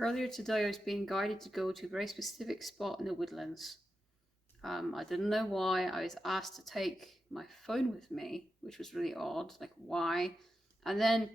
Earlier today, I was being guided to go to a very specific spot in the woodlands. I didn't know why. I was asked to take my phone with me, which was really odd. Like, why? And then,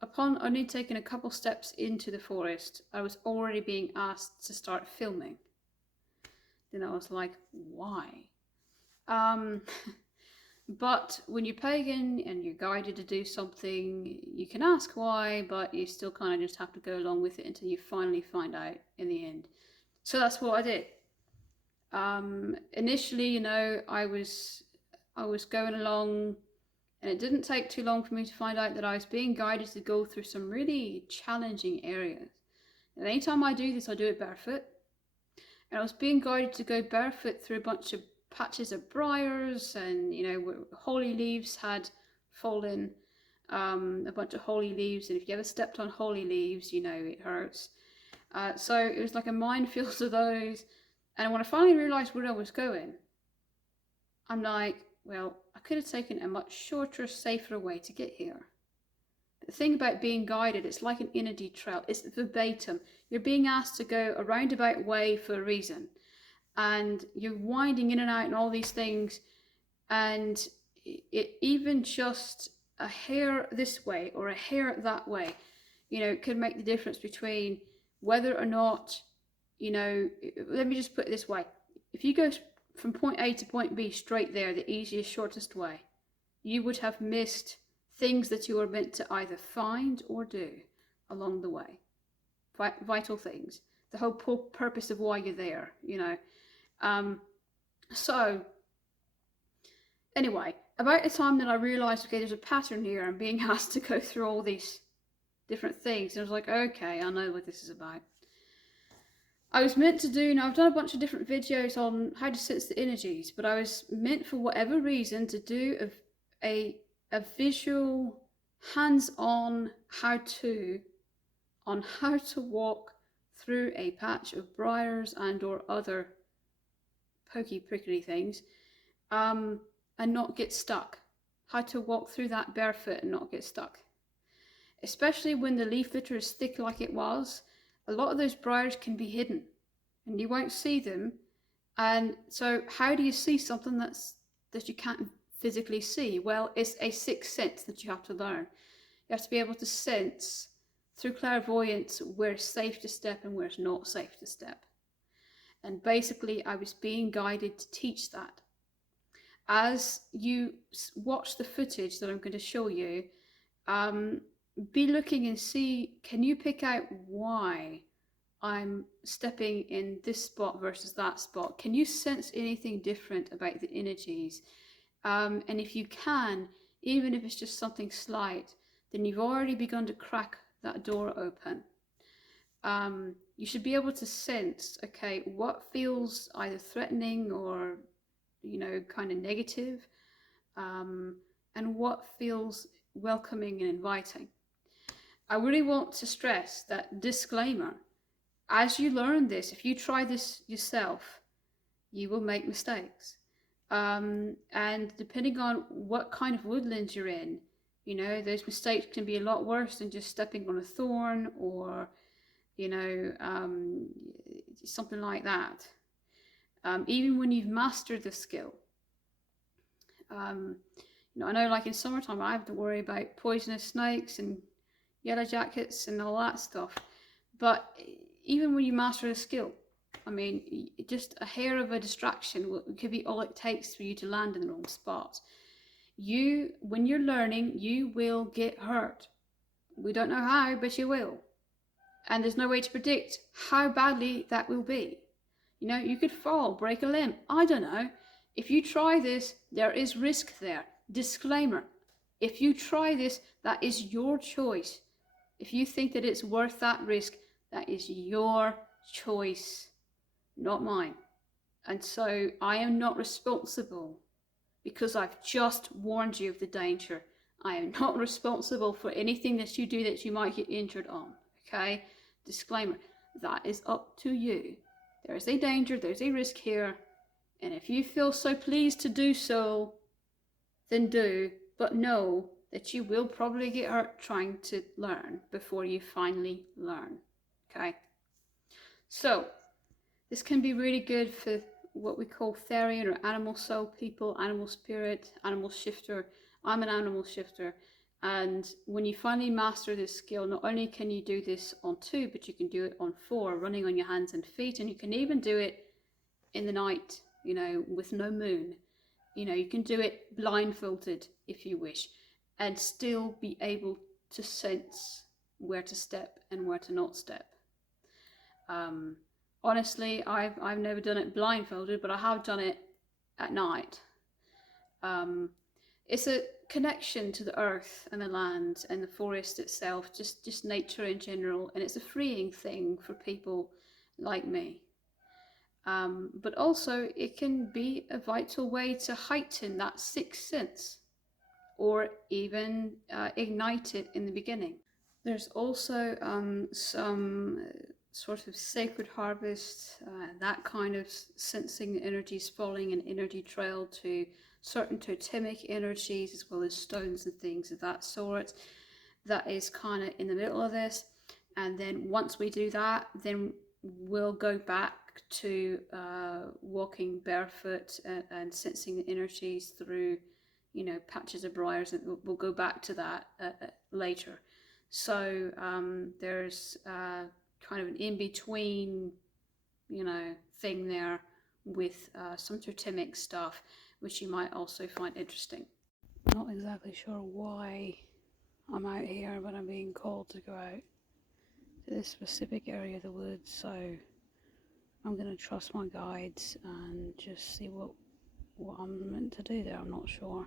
upon only taking a couple steps into the forest, I was already being asked to start filming. Then I was like, why? Um, But when you're pagan and you're guided to do something, you can ask why, but you still kind of just have to go along with it until you finally find out in the end. So that's what I did. Initially, I was going along, and it didn't take too long for me to find out that I was being guided to go through some really challenging areas. And anytime I do this, I do it barefoot. And I was being guided to go barefoot through a bunch of patches of briars, and where holly leaves had fallen, a bunch of holly leaves, and if you ever stepped on holly leaves, it hurts. So it was like a minefield of those. And when I finally realized where I was going, I'm like, well, I could have taken a much shorter, safer way to get here. The thing about being guided, it's like an energy trail. It's verbatim. You're being asked to go a roundabout way for a reason, and you're winding in and out and all these things, and it even just a hair this way or a hair that way, could make the difference between whether or not, let me just put it this way. If you go from point A to point B straight there, the easiest, shortest way, you would have missed things that you were meant to either find or do along the way. Vital things. The whole purpose of why you're there, So, anyway, about the time that I realised, okay, there's a pattern here, I'm being asked to go through all these different things, and I was like, okay, I know what this is about. I was meant to do, I've done a bunch of different videos on how to sense the energies, but I was meant, for whatever reason, to do a visual, hands-on how-to on how to walk through a patch of briars and or other pokey prickly things, and not get stuck. How to walk through that barefoot and not get stuck. Especially when the leaf litter is thick like it was, a lot of those briars can be hidden and you won't see them. And so how do you see something that you can't physically see? Well, it's a sixth sense that you have to learn. You have to be able to sense through clairvoyance where it's safe to step and where it's not safe to step. And basically I was being guided to teach that. As you watch the footage that I'm going to show you, be looking and see, can you pick out why I'm stepping in this spot versus that spot? Can you sense anything different about the energies? And if you can, even if it's just something slight, then you've already begun to crack that door open. You should be able to sense, okay, what feels either threatening or, kind of negative, and what feels welcoming and inviting. I really want to stress that disclaimer. As you learn this, if you try this yourself, you will make mistakes. And depending on what kind of woodlands you're in, those mistakes can be a lot worse than just stepping on a thorn or, something like that. Even when you've mastered the skill. I know, like in summertime, I have to worry about poisonous snakes and yellow jackets and all that stuff. But even when you master the skill, just a hair of a distraction could be all it takes for you to land in the wrong spot. When you're learning, you will get hurt. We don't know how, but you will. And there's no way to predict how badly that will be. You could fall, break a limb. I don't know. If you try this, there is risk there. Disclaimer. If you try this, that is your choice. If you think that it's worth that risk, that is your choice, not mine. And so I am not responsible because I've just warned you of the danger. I am not responsible for anything that you do that you might get injured on, okay? Disclaimer, that is up to you. There is a danger, there's a risk here, and if you feel so pleased to do so, then do, but know that you will probably get hurt trying to learn before you finally learn, okay? So this can be really good for what we call therian or animal soul people, animal spirit, animal shifter. I'm an animal shifter. And when you finally master this skill, not only can you do this on 2, but you can do it on 4, running on your hands and feet. And you can even do it in the night, you know, with no moon. You know, you can do it blindfolded if you wish, and still be able to sense where to step and where to not step. Honestly, I've never done it blindfolded, but I have done it at night. It's a connection to the earth and the land and the forest itself, just nature in general, and it's a freeing thing for people like me. But also it can be a vital way to heighten that sixth sense, or even ignite it in the beginning. There's also some sort of sacred harvest, that kind of sensing the energies falling, an energy trail to certain totemic energies, as well as stones and things of that sort. That is kind of in the middle of this. And then once we do that, then we'll go back to walking barefoot and sensing the energies through, you know, patches of briars, and we'll go back to that later. So there's kind of an in-between, you know, thing there with some totemic stuff, which you might also find interesting. Not exactly sure why I'm out here, but I'm being called to go out to this specific area of the woods, so I'm going to trust my guides and just see what I'm meant to do there. I'm not sure.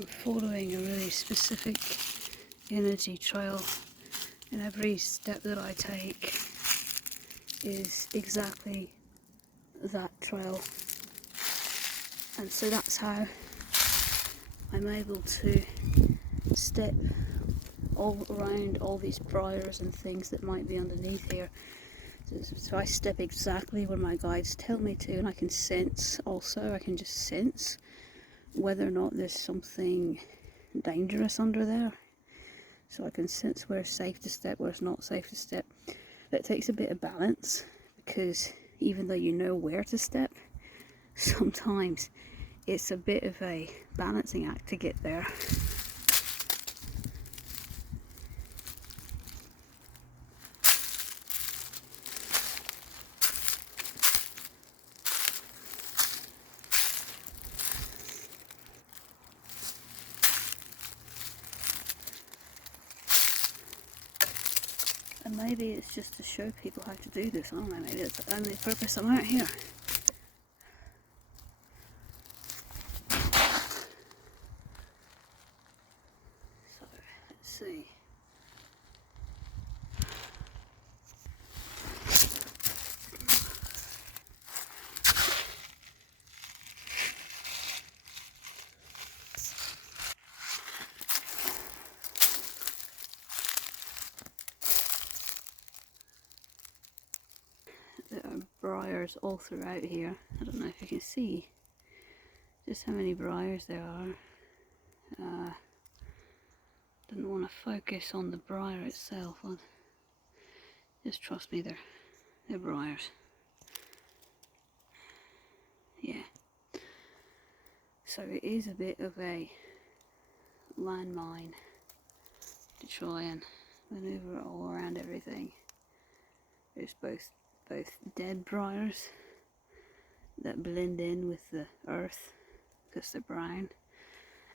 I'm following a really specific energy trail, and every step that I take is exactly that trail, and so that's how I'm able to step all around all these briars and things that might be underneath here. So I step exactly where my guides tell me to, and I can sense also, I can just sense whether or not there's something dangerous under there. So I can sense where it's safe to step, where it's not safe to step. That takes a bit of balance, because even though you know where to step, sometimes it's a bit of a balancing act to get there. And maybe it's just to show people how to do this. I don't know, maybe that's the only purpose I'm out here. So, let's see. There are briars all throughout here. I don't know if you can see just how many briars there are. Didn't want to focus on the briar itself. Just trust me, they're briars. Yeah. So it is a bit of a landmine to try and maneuver all around everything. There's both dead briars that blend in with the earth because they're brown,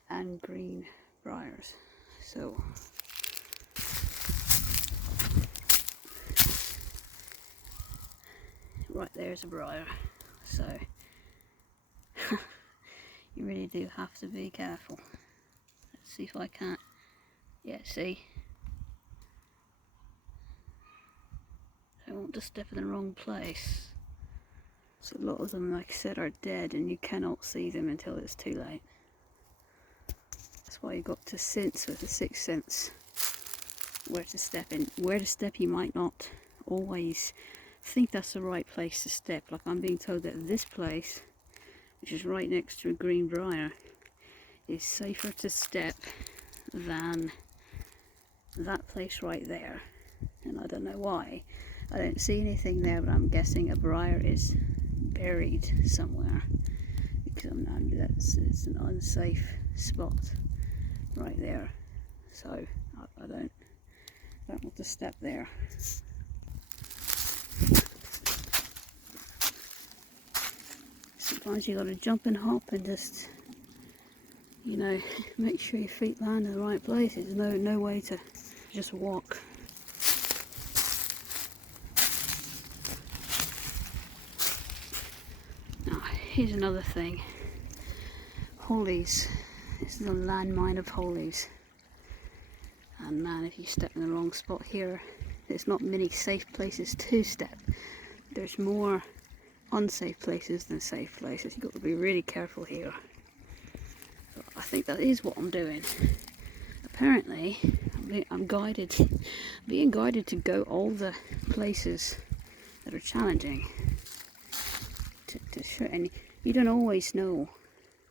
and green briars. So right there's a briar. So you really do have to be careful. Let's see if I can't. Yeah, see? I don't want to step in the wrong place. So a lot of them, like I said, are dead and you cannot see them until it's too late. That's why you got to sense with the sixth sense where to step in. Where to step you might not always think that's the right place to step. Like I'm being told that this place, which is right next to a green briar, is safer to step than that place right there. And I don't know why. I don't see anything there, but I'm guessing a briar is buried somewhere, because it's an unsafe spot right there. So I don't want to step there. Sometimes you got to jump and hop and just, you know, make sure your feet land in the right place. There's no way to just walk. Now, here's another thing. Hollies. This is a landmine of hollies. And man, if you step in the wrong spot here, there's not many safe places to step. There's more unsafe places than safe places. You've got to be really careful here. So I think that is what I'm doing. Apparently, I'm being guided to go all the places that are challenging. To show, and you don't always know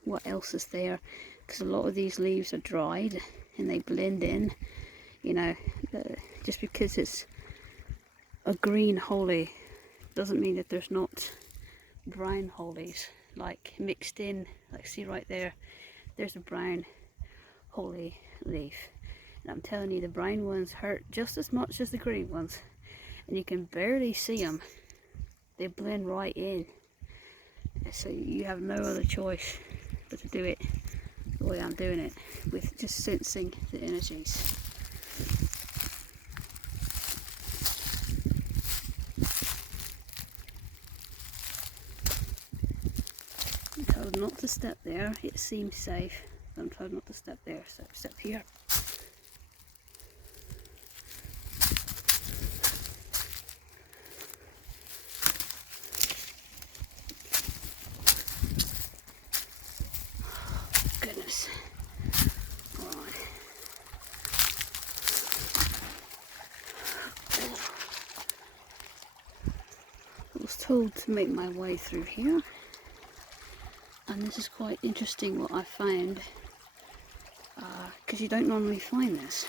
what else is there, because a lot of these leaves are dried and they blend in. You know, just because it's a green holly doesn't mean that there's not brown hollies like mixed in. Like, see right there, there's a brown holly leaf, and I'm telling you, the brown ones hurt just as much as the green ones, and you can barely see them. They blend right in, so you have no other choice but to do it the way I'm doing it, with just sensing the energies. I'm told not to step there. It seems safe, but I'm told not to step there, so step here. Goodness. Right. I was told to make my way through here, and this is quite interesting what I found, because you don't normally find this.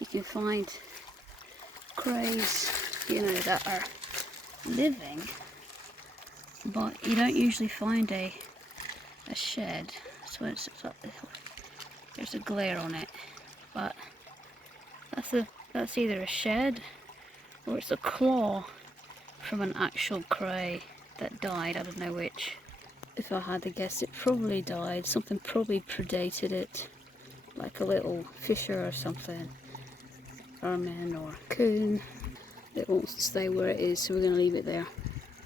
You can find crays, you know, that are living, but you don't usually find a shed. So there's a glare on it, but that's either a shed or it's a claw from an actual cray that died. I don't know which. If I had to guess, it probably died. Something probably predated it, like a little fisher or something, ermine or coon. It wants to stay where it is, so we're going to leave it there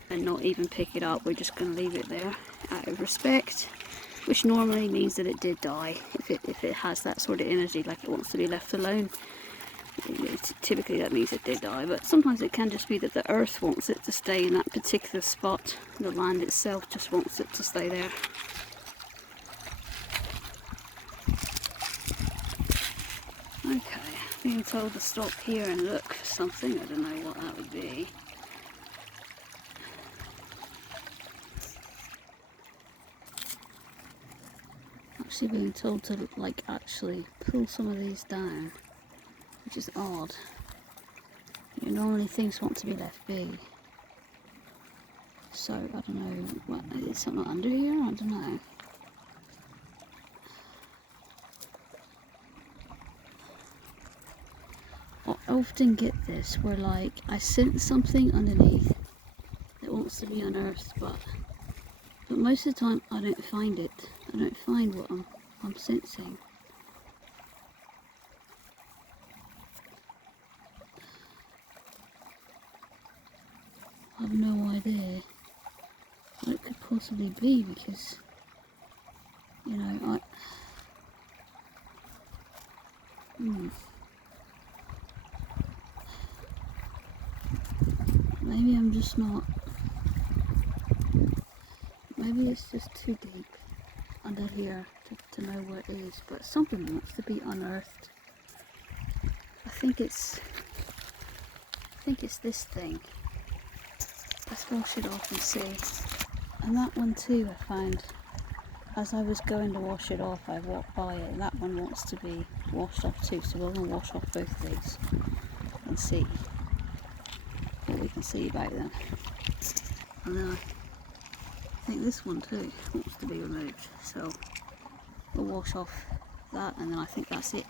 and not even pick it up. We're just going to leave it there out of respect, which normally means that it did die. If it has that sort of energy, like it wants to be left alone, typically that means it did die. But sometimes it can just be that the earth wants it to stay in that particular spot. The land itself just wants it to stay there. Okay, being told to stop here and look for something. I don't know what that would be. Actually being told to, like, actually pull some of these down, which is odd. You know, normally things want to be left be. So I don't know, what is something under here? I don't know. I often get this where, like, I sense something underneath that wants to be unearthed, but most of the time I don't find it. I don't find what I'm sensing. I have no idea what it could possibly be, because, you know, maybe I'm just not Maybe it's just too deep under here to know what it is, but something wants to be unearthed. I think it's this thing. Let's wash it off and see. And that one too I found, as I was going to wash it off, I walked by it, and that one wants to be washed off too, so we're going to wash off both of these and see what we can see about them. And then I think this one too wants to be removed, so we'll wash off that, and then I think that's it.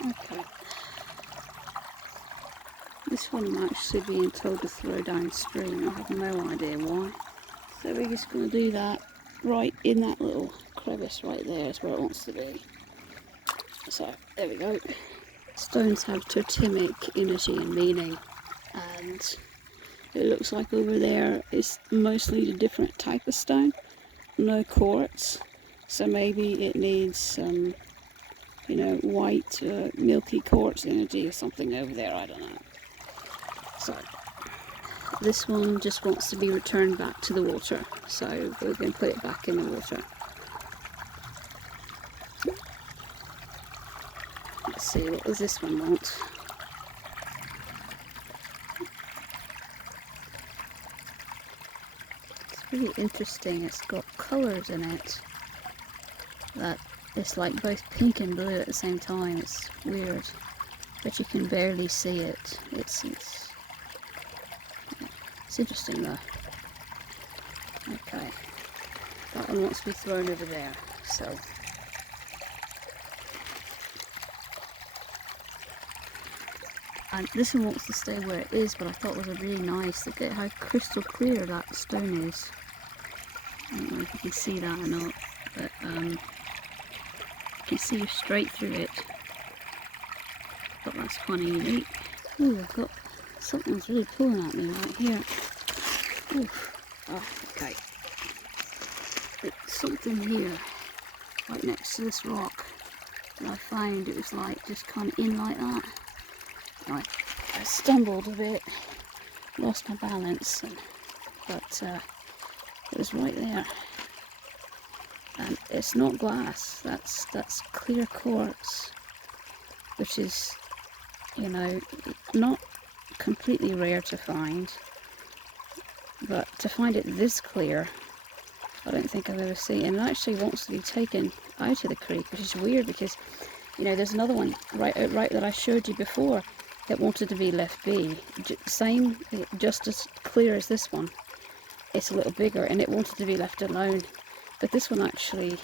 Okay, this one I'm actually being told to throw downstream. I have no idea why. So we're just going to do that right in that little crevice right there is where it wants to be. So there we go. Stones have totemic energy and meaning, and it looks like over there is mostly a different type of stone, no quartz. So maybe it needs some, you know, white milky quartz energy or something over there, I don't know. So this one just wants to be returned back to the water, so we're going to put it back in the water. Let's see, what does this one want? It's really interesting, it's got colours in it that it's like both pink and blue at the same time. It's weird, but you can barely see it. It's interesting though. Okay, that one wants to be thrown over there, so and this one wants to stay where it is, but I thought it was really nice. Look at how crystal clear that stone is. I don't know if you can see that or not, but you can see straight through it. But that's kind of unique. Ooh, I've got something's really pulling at me right here. Oof. Oh, okay. It's something here, right next to this rock, that I found. It was like just kind of in like that. I stumbled a bit, lost my balance, but it was right there. And it's not glass. That's clear quartz, which is, you know, not completely rare to find, but to find it this clear, I don't think I've ever seen. And it actually wants to be taken out of the creek, which is weird because, you know, there's another one right that I showed you before that wanted to be left be. Same, just as clear as this one. It's a little bigger and it wanted to be left alone. But this one actually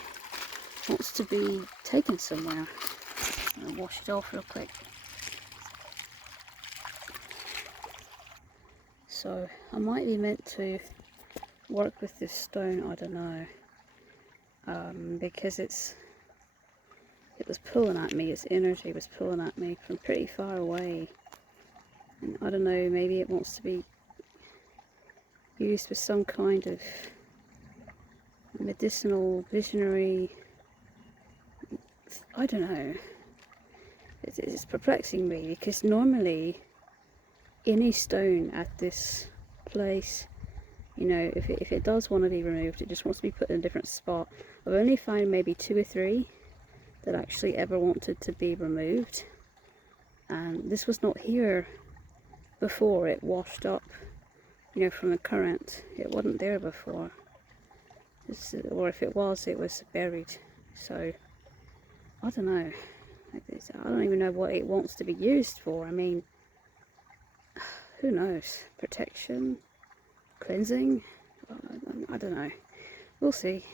wants to be taken somewhere. I'll wash it off real quick. So I might be meant to work with this stone, I don't know, because it was pulling at me, its energy was pulling at me from pretty far away, and I don't know, maybe it wants to be used for some kind of medicinal, visionary, I don't know. It's perplexing me because normally any stone at this place, you know, if it does want to be removed, it just wants to be put in a different spot. I've only found maybe 2 or 3 that actually ever wanted to be removed, and this was not here before. It washed up, you know, from the current. It wasn't there before, or if it was buried. So I don't know. I don't even know what it wants to be used for. I mean, who knows? Protection, cleansing, I don't know. We'll see.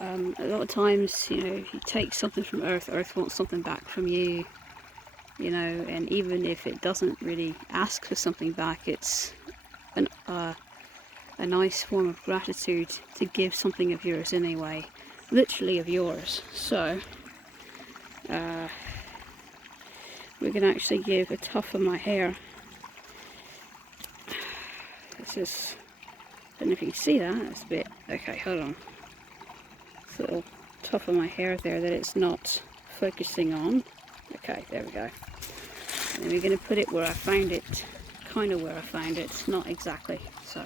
A lot of times, you know, if you take something from Earth wants something back from you, you know, and even if it doesn't really ask for something back, it's a nice form of gratitude to give something of yours anyway, literally of yours. So we're going to actually give a tuft of my hair. This is Don't know if you can see that. It's a bit... Okay, hold on. It's a little tuft of my hair there that it's not focusing on. Okay, there we go. And then we're going to put it where I found it. Kind of where I found it. Not exactly. So,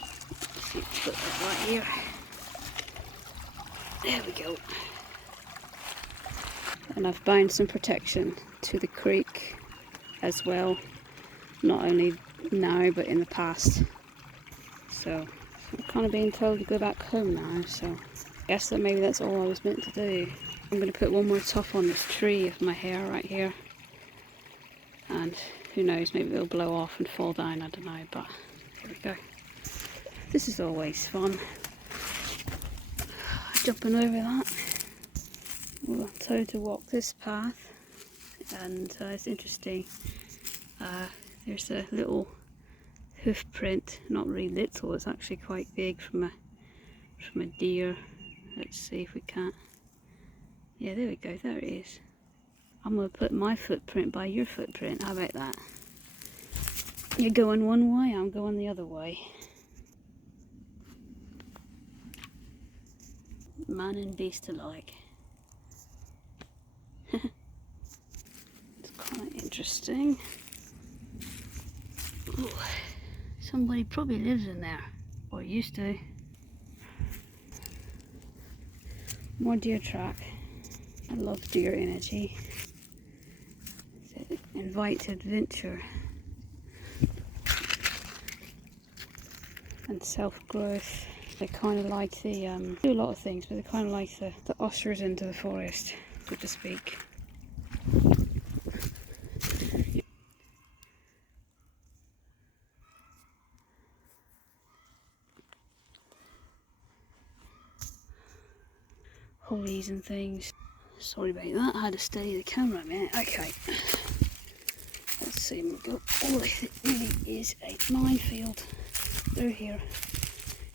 let's see, put that right here. There we go. And I've bound some protection to the creek as well. Not only now, but in the past. So I'm kind of being told to go back home now, so I guess that maybe that's all I was meant to do. I'm going to put one more tuft on this tree of my hair right here, and who knows, maybe it'll blow off and fall down, I don't know, but here we go. This is always fun. Jumping over that. We're told to walk this path, and it's interesting. There's a little hoof print, not really little, it's actually quite big, from a deer. Let's see if we can't. Yeah, there we go, there it is. I'm going to put my footprint by your footprint, how about that? You're going one way, I'm going the other way. Man and beast alike. It's quite interesting. Ooh. Somebody probably lives in there, or used to. More deer track. I love deer energy. It invites adventure and self-growth. They kind of like the, do a lot of things, but they kind of like the ushers into the forest, so to speak. Holies and things. Sorry about that, I had to steady the camera a minute. Okay, let's see, we'll go. Oh, it really is a minefield through here.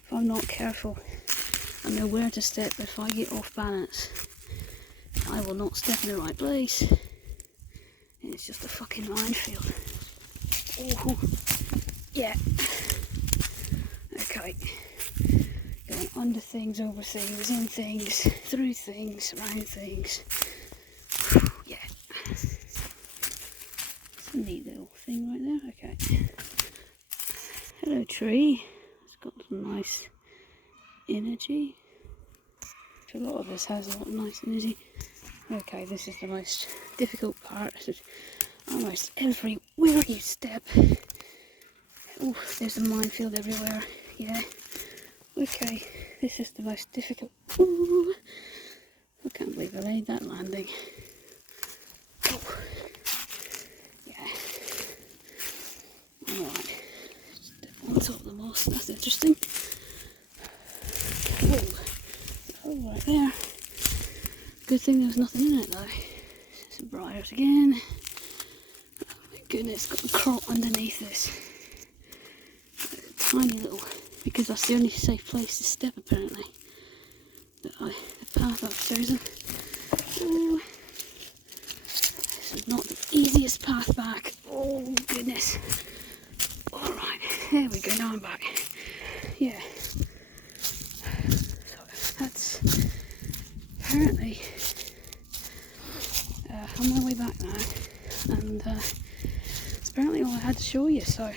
If I'm not careful, I know where to step, but if I get off balance, I will not step in the right place. And it's just a fucking minefield. Oh, yeah. Okay. Going under things, over things, in things, through things, around things. Yeah. It's a neat little thing right there. Okay. Hello, tree. It's got some nice energy. A lot of this has a lot of nice energy. Okay, this is the most difficult part. Almost everywhere you step. Oh, there's a minefield everywhere. Yeah. Okay, this is the most difficult. Ooh, I can't believe I made that landing. Oh, yeah. Alright, step on top of the moss, that's interesting. Oh, right there. Good thing there was nothing in it though. Some briars again. Oh my goodness, got a crop underneath this. A tiny little. Because that's the only safe place to step apparently. The path I've chosen. Ooh. This is not the easiest path back. Oh goodness. Alright, there we go, now I'm back. Yeah. So that's apparently on my way back now. And it's apparently all I had to show you, so I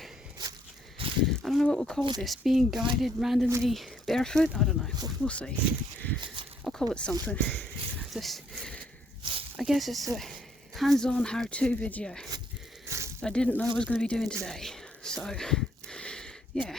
don't know what we'll call this, being guided randomly barefoot, I don't know, we'll see. I'll call it something. I guess it's a hands-on how-to video that I didn't know I was going to be doing today. So, yeah.